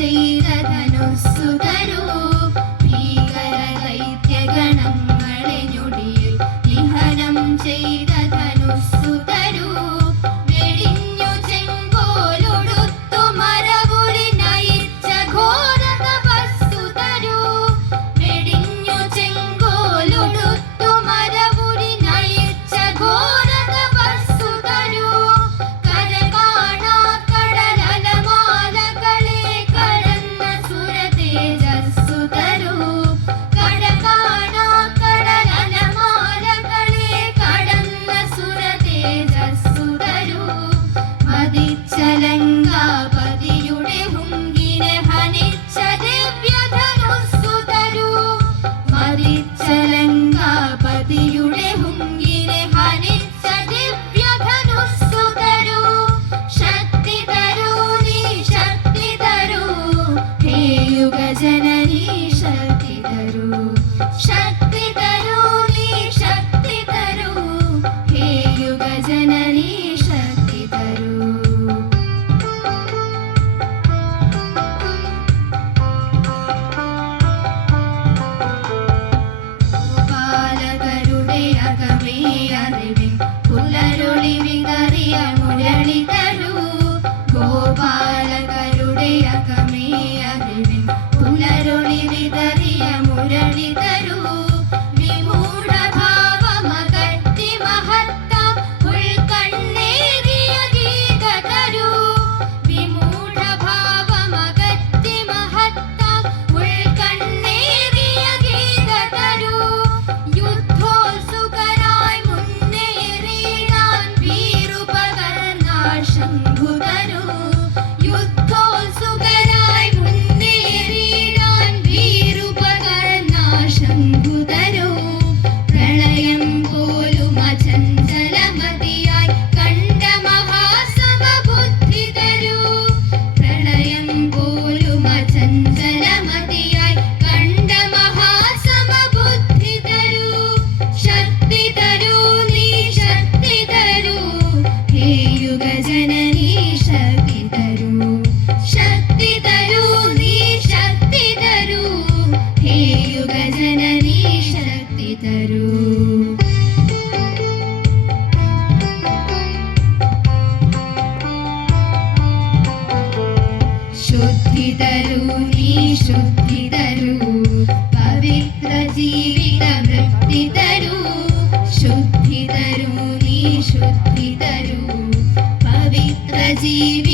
ചെയ്ത ധനുസ്സു തരൂ ഭീകര ദൈത്യഗണങ്ങളെ ഞൊടിയിൽ നിഹനം ചെയ്ത ധനുസ്സു തരൂ വെടിഞ്ഞു ചെങ്കോലൊടുത്തു മരവുരി നയിച്ച ഘോര തപസ്സു തരൂ വെടിഞ്ഞു ചെങ്കോലൊടുത്തു മരവുരി നയിച്ച ഘോര തപസ്സു തരൂ കര കാണാ കടലലമാലകളെ കടന്ന സുര തേജസ്സു തരൂ കര കാണാ കടലലമാലകളെ കടന്ന സുര തേജസ്സു തരൂ മതിച്ചലങ്കാപതിയുടെ ഹുങ്കിനെ ഹനിച്ച ദിവ്യധനുസ്സു തരൂ മതിച്ചലങ്കാപതിയുടെ ഹുങ്കിനെ ഹനിച്ച ദിവ്യധനുസ്സു തരൂ ശക്തി തരൂ നീ ശക്തി തരൂ ഹേ യുഗജനനീ ശക്തി തരൂ ശക്തി തരൂ നീ ശക്തി തരൂ ഹേ യുഗജനനീ ശക്തി തരൂ ഗോപാലകരുടെ അകമേ അറിവിൻ പുലരൊളി വിതറിയ മുരളി തരൂ ഗോപാലകരുടെ അകമേ അറിവിൻ പുലരൊളി വിതറിയ മുരളി തരൂ വിമൂഢ ഭാവമകറ്റി മഹത്താം ഉൾക്കണ്ണേറിയ ഗീത തരൂ വിമൂഢ ഭാവമകറ്റി മഹത്താം ഉൾക്കണ്ണേറിയ ഗീത തരൂ യുദ്ധോത്സുകരായി മുന്നേറിടാൻ വീറുപകർന്നാൾ ശംഖു തരൂ യുദ്ധോത്സുകരായി മുന്നേറിടാൻ വീറുപകർന്നാൾ ശംഖു തരൂ പ്രളയം പോലും അചഞ്ചലമതിയായി കണ്ട മഹാസമബുദ്ധി തരൂ പ്രളയം പോലും അചഞ്ചലമതിയായി കണ്ട മഹാസമബുദ്ധി തരൂ ശക്തി തരൂ നീ ശക്തി തരൂ ഹേ യുഗജനനീ ശക്തി തരൂ ശക്തി തരൂ നീ ശക്തി തരൂ ഹേ യുഗജനനീ ശക്തി തരൂ ശുദ്ധി തരൂ നീ ശുദ്ധി തരൂ പവിത്ര ജീവിത വൃത്തി തരൂ ശുദ്ധി തരൂ നീ ശുദ്ധി തരൂ പവിത്ര ജീവിത